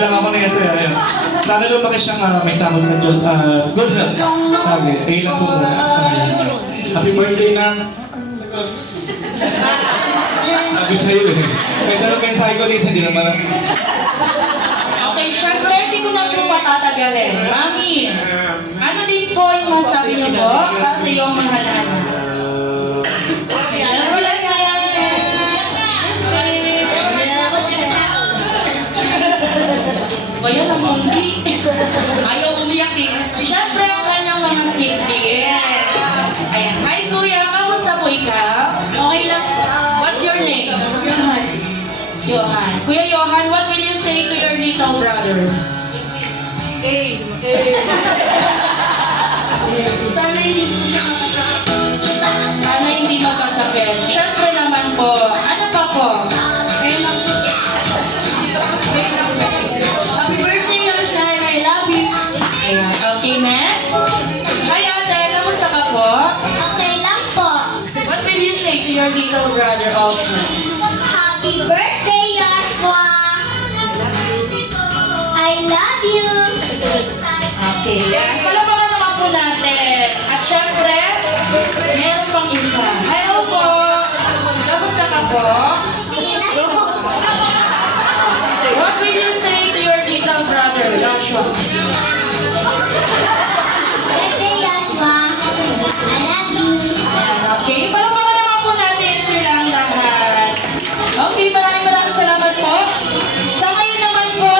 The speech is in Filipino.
lang ako na ito. Ayun. Sana lumaki siyang may takot sa Diyos. Good health. Okay, lang po muna. Happy birthday na. Sabi sa'yo eh. May tanong mensahe ko dito, hindi naman. Okay, syempre, hindi ko na po patatagalin. Mami, ano din po yung masabi niyo po sa iyong mahalan? Ano po lang yan? O yan ang mundi. Ayaw umiyak eh. Syempre, ang kanyang mga siblings. Ayan. Hi, Kuya. Kamusta po ikaw? Okay lang. What's your name? Johan. Johan. Kuya Johan, what will you say to your little brother? Sana hindi magkasakit. Syempre naman po. Ano pa po? Happy birthday, Johan. I love you. Ayan. Okay, next. Hi, ate. Kamusta ka po? Okay lang po. What will you say to your little brother also? Happy birthday, Joshua! I love you! Okay. Palapakan naman po natin. At syempre,